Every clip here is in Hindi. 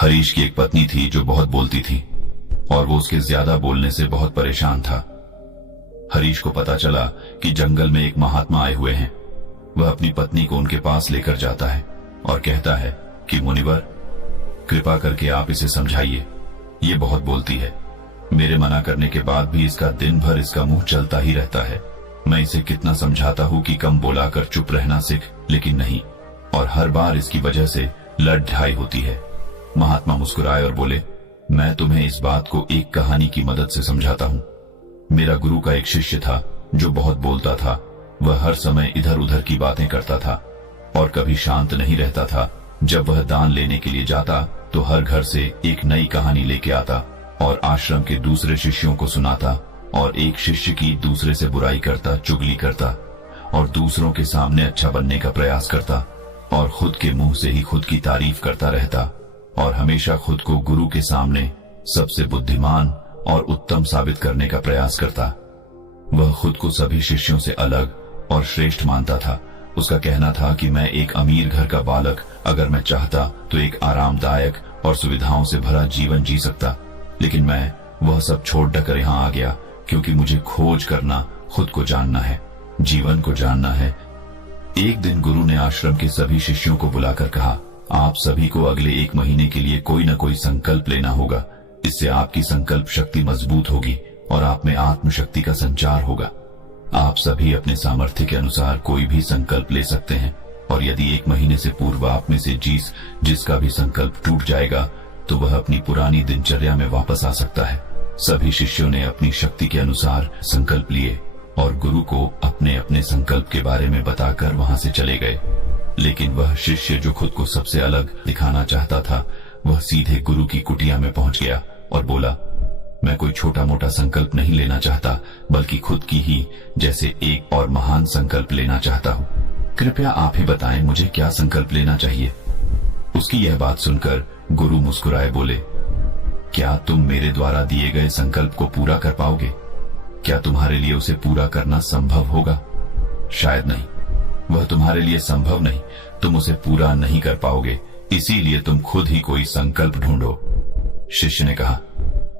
हरीश की एक पत्नी थी जो बहुत बोलती थी और वो उसके ज्यादा बोलने से बहुत परेशान था। हरीश को पता चला कि जंगल में एक महात्मा आए हुए हैं। वह अपनी पत्नी को उनके पास लेकर जाता है और कहता है कि मुनिवर, कृपा करके आप इसे समझाइए, ये बहुत बोलती है। मेरे मना करने के बाद भी इसका दिन भर इसका मुंह चलता ही रहता है। मैं इसे कितना समझाता हूँ कि कम बोलाकर चुप रहना सीख, लेकिन नहीं, और हर बार इसकी वजह से लड़ ढाई होती है। महात्मा मुस्कुराए और बोले, मैं तुम्हें इस बात को एक कहानी की मदद से समझाता हूँ। मेरा गुरु का एक शिष्य था जो बहुत बोलता था। वह हर समय इधर उधर की बातें करता था और कभी शांत नहीं रहता था। जब वह दान लेने के लिए जाता तो हर घर से एक नई कहानी लेके आता और आश्रम के दूसरे शिष्यों को सुनाता, और एक शिष्य की दूसरे से बुराई करता, चुगली करता और दूसरों के सामने अच्छा बनने का प्रयास करता और खुद के मुंह से ही खुद की तारीफ करता रहता और हमेशा खुद को गुरु के सामने सबसे बुद्धिमान और उत्तम साबित करने का प्रयास करता। वह खुद को सभी शिष्यों से अलग और श्रेष्ठ मानता था। उसका कहना था कि मैं एक अमीर घर का बालक अगर मैं चाहता तो एक आरामदायक और सुविधाओं से भरा जीवन जी सकता, लेकिन मैं वह सब छोड़ कर यहाँ आ गया क्योंकि मुझे खोज करना, खुद को जानना है, जीवन को जानना है। एक दिन गुरु ने आश्रम के सभी शिष्यों को बुलाकर कहा, आप सभी को अगले 1 महीने के लिए कोई न कोई संकल्प लेना होगा। इससे आपकी संकल्प शक्ति मजबूत होगी और आप में आत्मशक्ति का संचार होगा। आप सभी अपने सामर्थ्य के अनुसार कोई भी संकल्प ले सकते हैं, और यदि 1 महीने से पूर्व आप में से जिसका भी संकल्प टूट जाएगा तो वह अपनी पुरानी दिनचर्या में वापस आ सकता है। सभी शिष्यों ने अपनी शक्ति के अनुसार संकल्प लिए और गुरु को अपने अपने संकल्प के बारे में बताकर वहां से चले गए। लेकिन वह शिष्य जो खुद को सबसे अलग दिखाना चाहता था, वह सीधे गुरु की कुटिया में पहुंच गया और बोला, मैं कोई छोटा मोटा संकल्प नहीं लेना चाहता, बल्कि खुद की ही जैसे एक और महान संकल्प लेना चाहता हूँ। कृपया आप ही बताएं मुझे क्या संकल्प लेना चाहिए। उसकी यह बात सुनकर गुरु मुस्कुराए बोले, क्या तुम मेरे द्वारा दिए गए संकल्प को पूरा कर पाओगे? क्या तुम्हारे लिए उसे पूरा करना संभव होगा? शायद नहीं, वह तुम्हारे लिए संभव नहीं, तुम उसे पूरा नहीं कर पाओगे, इसीलिए तुम खुद ही कोई संकल्प ढूंढो। शिष्य ने कहा,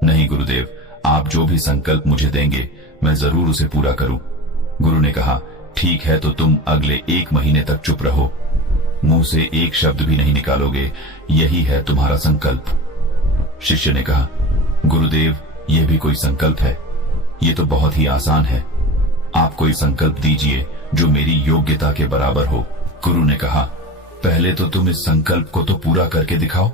नहीं गुरुदेव, आप जो भी संकल्प मुझे देंगे मैं जरूर उसे पूरा करूं। गुरु ने कहा, ठीक है, तो तुम अगले 1 महीने तक चुप रहो, मुंह से एक शब्द भी नहीं निकालोगे, यही है तुम्हारा संकल्प। शिष्य ने कहा, गुरुदेव, यह भी कोई संकल्प है? ये तो बहुत ही आसान है, आप कोई संकल्प दीजिए जो मेरी योग्यता के बराबर हो। गुरु ने कहा, पहले तो तुम इस संकल्प को तो पूरा करके दिखाओ।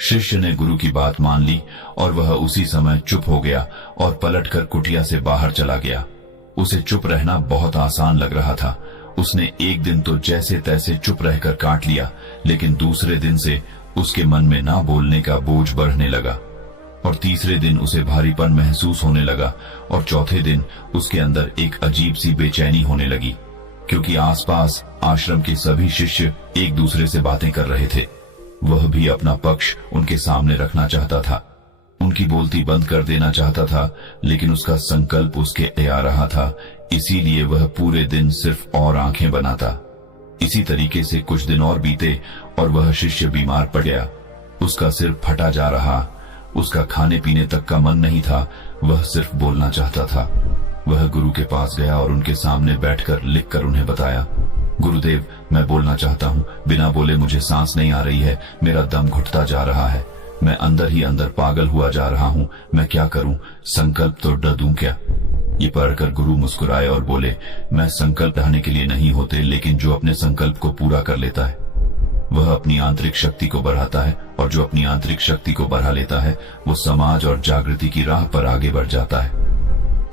शिष्य ने गुरु की बात मान ली और वह उसी समय चुप हो गया और पलटकर कुटिया से बाहर चला गया। उसे चुप रहना बहुत आसान लग रहा था। उसने एक दिन तो जैसे तैसे चुप रहकर काट लिया, लेकिन दूसरे दिन से उसके मन में ना बोलने का बोझ बढ़ने लगा, और तीसरे दिन उसे भारीपन महसूस होने लगा, और चौथे दिन उसके अंदर एक अजीब सी बेचैनी होने लगी, क्योंकि आसपास आश्रम के सभी शिष्य एक दूसरे से बातें कर रहे थे। वह भी अपना पक्ष उनके सामने रखना चाहता था, उनकी बोलती बंद कर देना चाहता था, लेकिन उसका संकल्प उसके आ रहा था, इसीलिए वह पूरे दिन सिर्फ और आंखें बनाता। इसी तरीके से कुछ दिन और बीते और वह शिष्य बीमार पड़ गया। उसका सिर फटा जा रहा, उसका खाने पीने तक का मन नहीं था, वह सिर्फ बोलना चाहता था। वह गुरु के पास गया और उनके सामने बैठकर लिखकर उन्हें बताया, गुरुदेव, मैं बोलना चाहता हूँ, बिना बोले मुझे सांस नहीं आ रही है, मेरा दम घुटता जा रहा है, मैं अंदर ही अंदर पागल हुआ जा रहा हूँ, मैं क्या करूँ, संकल्प तो ड दूं क्या? ये पढ़कर गुरु मुस्कुराए और बोले, मैं संकल्प ढाने के लिए नहीं होते, लेकिन जो अपने संकल्प को पूरा कर लेता है वह अपनी आंतरिक शक्ति को बढ़ाता है, और जो अपनी आंतरिक शक्ति को बढ़ा लेता है वो समाज और जागृति की राह पर आगे बढ़ जाता है।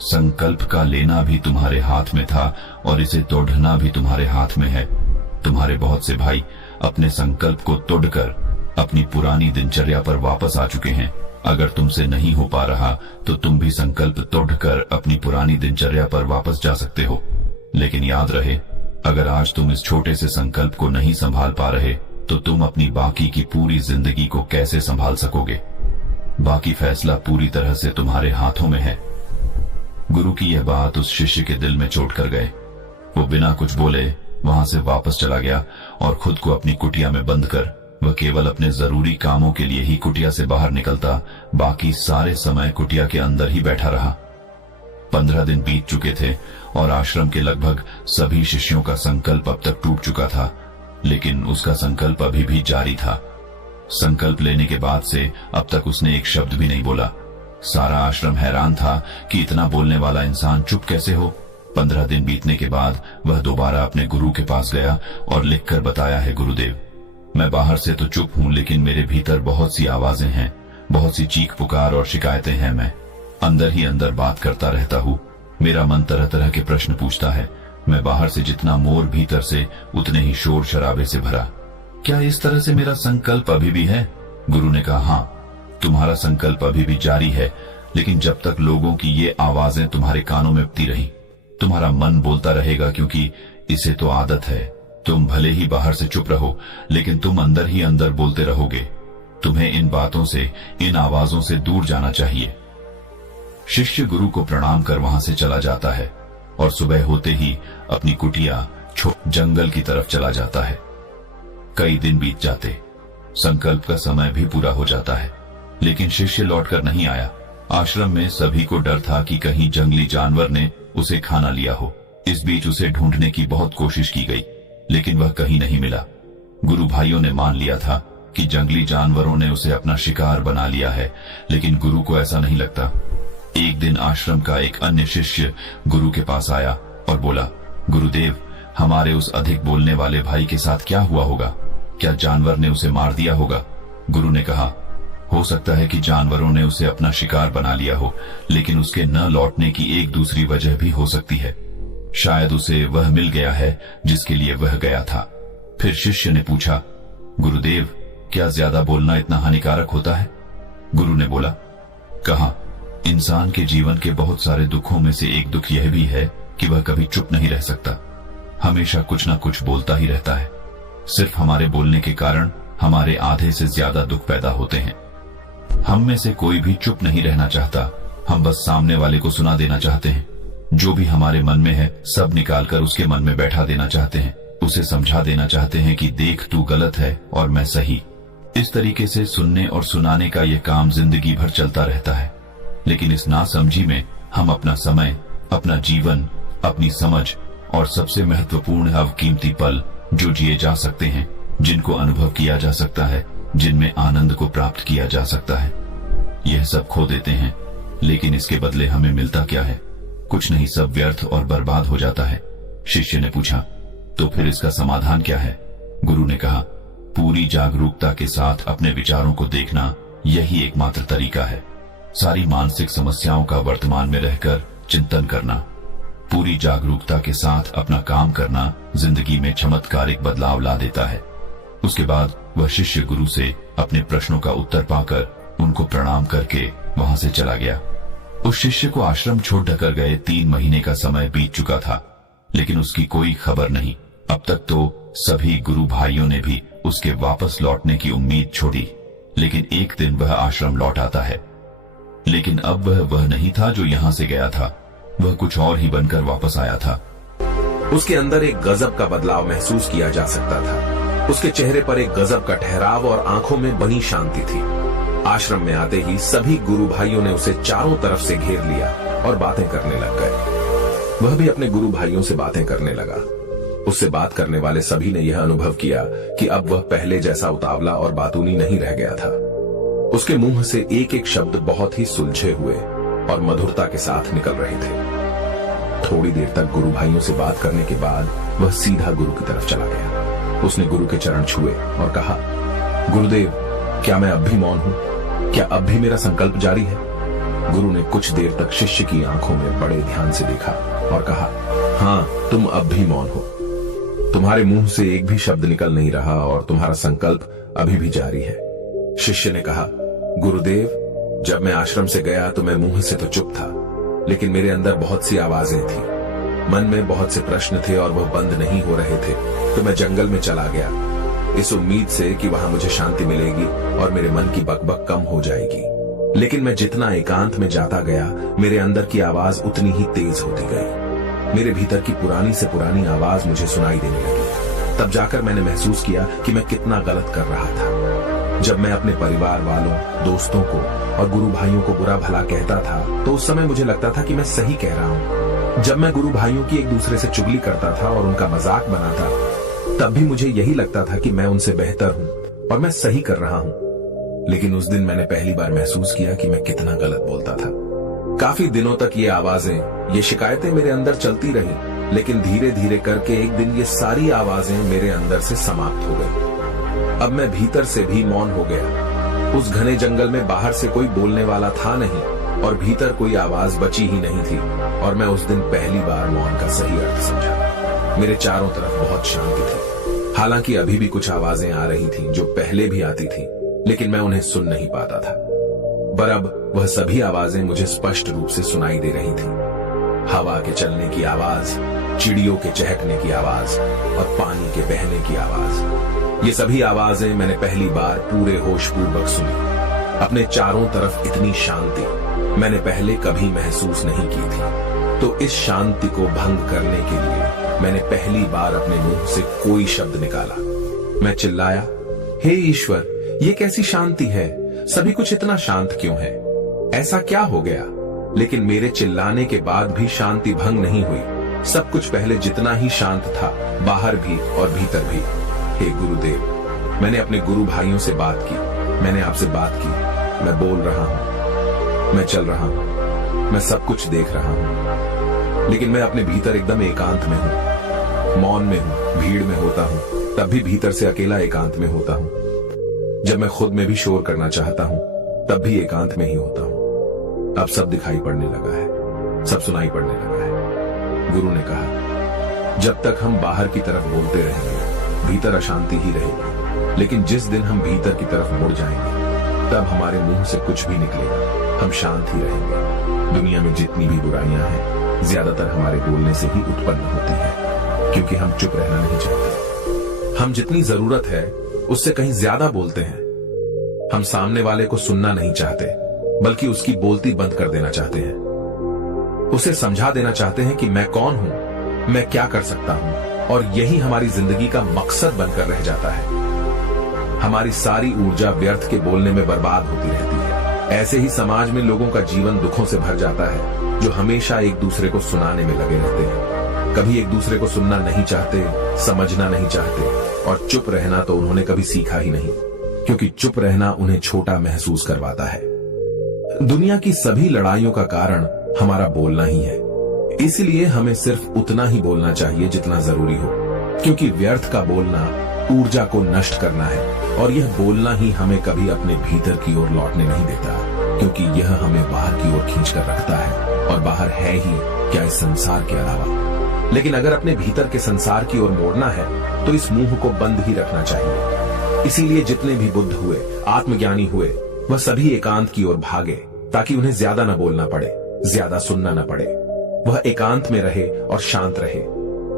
संकल्प का लेना भी तुम्हारे हाथ में था और इसे तोड़ना भी तुम्हारे हाथ में है। तुम्हारे बहुत से भाई अपने संकल्प को तोड़कर अपनी पुरानी दिनचर्या पर वापस आ चुके हैं। अगर तुमसे नहीं हो पा रहा तो तुम भी संकल्प तोड़कर अपनी पुरानी दिनचर्या पर वापस जा सकते हो। लेकिन याद रहे, अगर आज तुम इस छोटे से संकल्प को नहीं संभाल पा रहे तो तुम अपनी बाकी की पूरी जिंदगी को कैसे संभाल सकोगे? बाकी फैसला पूरी तरह से तुम्हारे हाथों में है। गुरु की यह बात उस शिष्य के दिल में चोट कर गए। वो बिना कुछ बोले वहां से वापस चला गया और खुद को अपनी कुटिया में बंद कर वह केवल अपने जरूरी कामों के लिए ही कुटिया से बाहर निकलता, बाकी सारे समय कुटिया के अंदर ही बैठा रहा। 15 दिन बीत चुके थे और आश्रम के लगभग सभी शिष्यों का संकल्प अब तक टूट चुका था, लेकिन उसका संकल्प अभी भी जारी था। संकल्प लेने के बाद से अब तक उसने एक शब्द भी नहीं बोला। सारा आश्रम हैरान था कि इतना बोलने वाला इंसान चुप कैसे हो। 15 दिन बीतने के बाद वह दोबारा अपने गुरु के पास गया और लिखकर बताया है, गुरुदेव, मैं बाहर से तो चुप हूं, लेकिन मेरे भीतर बहुत सी आवाजें हैं, बहुत सी चीख पुकार और शिकायतें हैं। मैं अंदर ही अंदर बात करता रहता हूं। मेरा मन तरह तरह के प्रश्न पूछता है। मैं बाहर से जितना मोर, भीतर से उतने ही शोर शराबे से भरा। क्या इस तरह से मेरा संकल्प अभी भी है? गुरु ने कहा, हाँ, तुम्हारा संकल्प अभी भी जारी है, लेकिन जब तक लोगों की ये आवाजें तुम्हारे कानों में उठती रही, तुम्हारा मन बोलता रहेगा, क्योंकि इसे तो आदत है। तुम भले ही बाहर से चुप रहो, लेकिन तुम अंदर ही अंदर बोलते रहोगे। तुम्हें इन बातों से, इन आवाजों से दूर जाना चाहिए। शिष्य गुरु को प्रणाम कर वहां से चला जाता है और सुबह होते ही अपनी कुटिया छोड़ जंगल की तरफ चला जाता है। कई दिन बीत जाते, संकल्प का समय भी पूरा हो जाता है, लेकिन शिष्य लौटकर नहीं आया। आश्रम में सभी को डर था कि कहीं जंगली जानवर ने उसे खाना लिया हो। इस बीच उसे ढूंढने की बहुत कोशिश की गई, लेकिन वह कहीं नहीं मिला। गुरु भाइयों ने मान लिया था कि जंगली जानवरों ने उसे अपना शिकार बना लिया है, लेकिन गुरु को ऐसा नहीं लगता। एक दिन आश्रम का एक अन्य शिष्य गुरु के पास आया और बोला, गुरुदेव, हमारे उस अधिक बोलने वाले भाई के साथ क्या हुआ होगा? क्या जानवर ने उसे मार दिया होगा? गुरु ने कहा, हो सकता है कि जानवरों ने उसे अपना शिकार बना लिया हो, लेकिन उसके न लौटने की एक दूसरी वजह भी हो सकती है। शायद उसे वह मिल गया है जिसके लिए वह गया था। फिर शिष्य ने पूछा, गुरुदेव, क्या ज्यादा बोलना इतना हानिकारक होता है? गुरु ने बोला, कहा, इंसान के जीवन के बहुत सारे दुखों में से एक दुख यह भी है कि वह कभी चुप नहीं रह सकता, हमेशा कुछ न कुछ बोलता ही रहता है। सिर्फ हमारे बोलने के कारण हमारे आधे से ज्यादा दुख पैदा होते हैं। हम में से कोई भी चुप नहीं रहना चाहता, हम बस सामने वाले को सुना देना चाहते हैं। जो भी हमारे मन में है सब निकालकर उसके मन में बैठा देना चाहते हैं। उसे समझा देना चाहते हैं कि देख, तू गलत है और मैं सही। इस तरीके से सुनने और सुनाने का यह काम जिंदगी भर चलता रहता है, लेकिन इस नासमझी में हम अपना समय, अपना जीवन, अपनी समझ और सबसे महत्वपूर्ण अवकीमती पल जो जिए जा सकते हैं, जिनको अनुभव किया जा सकता है, जिनमें आनंद को प्राप्त किया जा सकता है, यह सब खो देते हैं। लेकिन इसके बदले हमें मिलता क्या है? कुछ नहीं, सब व्यर्थ और बर्बाद हो जाता है। शिष्य ने पूछा, तो फिर इसका समाधान क्या है? गुरु ने कहा, पूरी जागरूकता के साथ अपने विचारों को देखना, यही एकमात्र तरीका है। सारी मानसिक समस्याओं का वर्तमान में रहकर चिंतन करना, पूरी जागरूकता के साथ अपना काम करना जिंदगी में चमत्कारिक बदलाव ला देता है। उसके बाद वह शिष्य गुरु से अपने प्रश्नों का उत्तर पाकर उनको प्रणाम करके वहां से चला गया। उस शिष्य को आश्रम छोड़ ढकर गए 3 महीने का समय बीत चुका था, लेकिन उसकी कोई खबर नहीं। अब तक तो सभी गुरु भाइयों ने भी उसके वापस लौटने की उम्मीद छोड़ी, लेकिन एक दिन वह आश्रम लौट आता है। लेकिन अब वह नहीं था जो यहां से गया था, वह कुछ और ही बनकर वापस आया था। उसके अंदर एक गजब का बदलाव महसूस किया जा सकता था। उसके चेहरे पर एक गजब का ठहराव और आंखों में बनी शांति थी। आश्रम में आते ही सभी गुरु भाइयों ने उसे चारों तरफ से घेर लिया और बातें करने लग गए। वह भी अपने गुरु भाइयों से बातें करने लगा। उससे बात करने वाले सभी ने यह अनुभव किया कि अब वह पहले जैसा उतावला और बातूनी नहीं रह गया था। उसके मुंह से एक एक शब्द बहुत ही सुलझे हुए और मधुरता के साथ निकल रहे थे। थोड़ी देर तक गुरु भाइयों से बात करने के बाद वह सीधा गुरु की तरफ चला गया। उसने गुरु के चरण छुए और कहा, गुरुदेव, क्या मैं अब भी मौन हूं? क्या अब भी मेरा संकल्प जारी है? गुरु ने कुछ देर तक शिष्य की आंखों में बड़े ध्यान से देखा और कहा, हाँ, तुम अब भी मौन हो। तुम्हारे मुंह से एक भी शब्द निकल नहीं रहा और तुम्हारा संकल्प अभी भी जारी है। शिष्य ने कहा, गुरुदेव, जब मैं आश्रम से गया तो मैं मुंह से तो चुप था, लेकिन मेरे अंदर बहुत सी आवाजें थी। मन में बहुत से प्रश्न थे और वह बंद नहीं हो रहे थे, तो मैं जंगल में चला गया, इस उम्मीद से कि वहां मुझे शांति मिलेगी और मेरे मन की बकबक कम हो जाएगी। लेकिन मैं जितना एकांत में जाता गया, मेरे अंदर की आवाज उतनी ही तेज होती गई। मेरे भीतर की पुरानी से पुरानी आवाज मुझे सुनाई देने लगी। तब जाकर मैंने महसूस किया कि मैं कितना गलत कर रहा था। जब मैं अपने परिवार वालों, दोस्तों को और गुरु भाइयों को बुरा भला कहता था तो उस समय मुझे लगता था कि मैं सही कह रहा हूँ। जब मैं गुरु भाइयों की एक दूसरे से चुगली करता था और उनका मजाक बनाता तब भी मुझे यही लगता था कि मैं उनसे बेहतर हूँ और मैं सही कर रहा हूँ। लेकिन उस दिन मैंने पहली बार महसूस किया कि मैं कितना गलत बोलता था। काफी दिनों तक ये आवाजें, ये शिकायतें मेरे अंदर चलती रही, लेकिन धीरे धीरे करके एक दिन ये सारी आवाजें मेरे अंदर से समाप्त हो गई। अब मैं भीतर से भी मौन हो गया। उस घने जंगल में बाहर से कोई बोलने वाला था नहीं और भीतर कोई आवाज बची ही नहीं थी और मैं उस दिन पहली बार मौन का सही अर्थ समझा। मेरे चारों तरफ बहुत शांति थी। हालांकि अभी भी कुछ आवाजें आ रही थीं जो पहले भी आती थी, लेकिन मैं उन्हें सुन नहीं पाता था। पर अब वह सभी आवाजें मुझे स्पष्ट रूप से सुनाई दे रही थीं। हवा के चलने की आवाज, चिड़ियों के चहकने की आवाज और पानी के बहने की आवाज। ये सभी आवाजें मैंने पहली बार पूरे होशपूर्वक सुनी। अपने चारों तरफ इतनी शांति मैंने पहले कभी महसूस नहीं की थी। तो इस शांति को भंग करने के लिए मैंने पहली बार अपने मुंह से कोई शब्द निकाला। मैं चिल्लाया, हे ईश्वर, ये कैसी शांति है? सभी कुछ इतना शांत क्यों है? ऐसा क्या हो गया? लेकिन मेरे चिल्लाने के बाद भी शांति भंग नहीं हुई। सब कुछ पहले जितना ही शांत था, बाहर भी और भीतर भी। हे गुरुदेव, मैंने अपने गुरु भाइयों से बात की, मैंने आपसे बात की। मैं बोल रहा हूं, मैं चल रहा हूं, मैं सब कुछ देख रहा हूं, लेकिन मैं अपने भीतर एकदम एकांत में हूं, मौन में हूं, भीड़ में होता हूं, तब भी भीतर से अकेला एकांत में होता हूं। जब मैं खुद में भी शोर करना चाहता हूं, तब भी एकांत में ही होता हूं। अब सब दिखाई पड़ने लगा है, सब सुनाई पड़ने लगा है। गुरु ने कहा, जब तक हम बाहर की तरफ बोलते रहेंगे, भीतर अशांति ही रहेगी। लेकिन जिस दिन हम भीतर की तरफ मुड़ जाएंगे, तब हमारे मुंह से कुछ भी निकलेगा, हम शांत ही रहेंगे। दुनिया में जितनी भी बुराइयां हैं, ज्यादातर हमारे बोलने से ही उत्पन्न होती है, क्योंकि हम चुप रहना नहीं चाहते। हम जितनी जरूरत है उससे कहीं ज्यादा बोलते हैं। हम सामने वाले को सुनना नहीं चाहते, बल्कि उसकी बोलती बंद कर देना चाहते हैं। उसे समझा देना चाहते हैं कि मैं कौन हूं, मैं क्या कर सकता हूं, और यही हमारी जिंदगी का मकसद बनकर रह जाता है। हमारी सारी ऊर्जा व्यर्थ के बोलने में बर्बाद होती रहती है। ऐसे ही समाज में लोगों का जीवन दुखों से भर जाता है, जो हमेशा एक दूसरे को सुनाने में लगे रहते हैं। कभी एक दूसरे को सुनना नहीं चाहते, समझना नहीं चाहते, और चुप रहना तो उन्होंने कभी सीखा ही नहीं, क्योंकि चुप रहना उन्हें छोटा महसूस करवाता है। दुनिया की सभी लड़ाइयों का कारण हमारा बोलना ही है। इसलिए हमें सिर्फ उतना ही बोलना चाहिए जितना जरूरी हो, क्योंकि व्यर्थ का बोलना ऊर्जा को नष्ट करना है, और यह बोलना ही हमें कभी अपने भीतर की ओर लौटने नहीं देता, क्योंकि यह हमें बाहर की ओर खींचकर रखता है, और बाहर है ही क्या इस संसार के अलावा। लेकिन अगर अपने भीतर के संसार की ओर मोड़ना है तो इस मुंह को बंद ही रखना चाहिए। इसीलिए जितने भी बुद्ध हुए, आत्मज्ञानी हुए, वह सभी एकांत की ओर भागे, ताकि उन्हें ज्यादा न बोलना पड़े, ज्यादा सुनना न पड़े। वह एकांत में रहे और शांत रहे,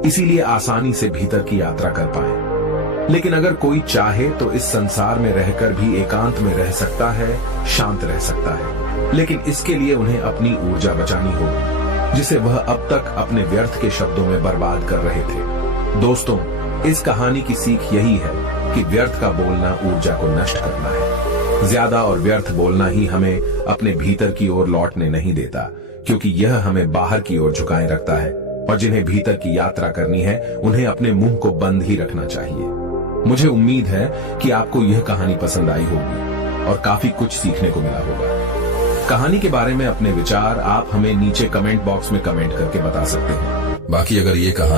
इसीलिए आसानी से भीतर की यात्रा कर पाए। लेकिन अगर कोई चाहे तो इस संसार में रहकर भी एकांत में रह सकता है, शांत रह सकता है, लेकिन इसके लिए उन्हें अपनी ऊर्जा बचानी होगी, जिसे वह अब तक अपने व्यर्थ के शब्दों में बर्बाद कर रहे थे। दोस्तों, इस कहानी की सीख यही है कि व्यर्थ का बोलना ऊर्जा को नष्ट करना है। ज्यादा और व्यर्थ बोलना ही हमें अपने भीतर की ओर लौटने नहीं देता, क्योंकि यह हमें बाहर की ओर झुकाए रखता है, और जिन्हें भीतर की यात्रा करनी है उन्हें अपने मुंह को बंद ही रखना चाहिए। मुझे उम्मीद है कि आपको यह कहानी पसंद आई होगी और काफी कुछ सीखने को मिला होगा। कहानी के बारे में अपने विचार आप हमें नीचे कमेंट बॉक्स में कमेंट करके बता सकते हैं। बाकी अगर ये कहानी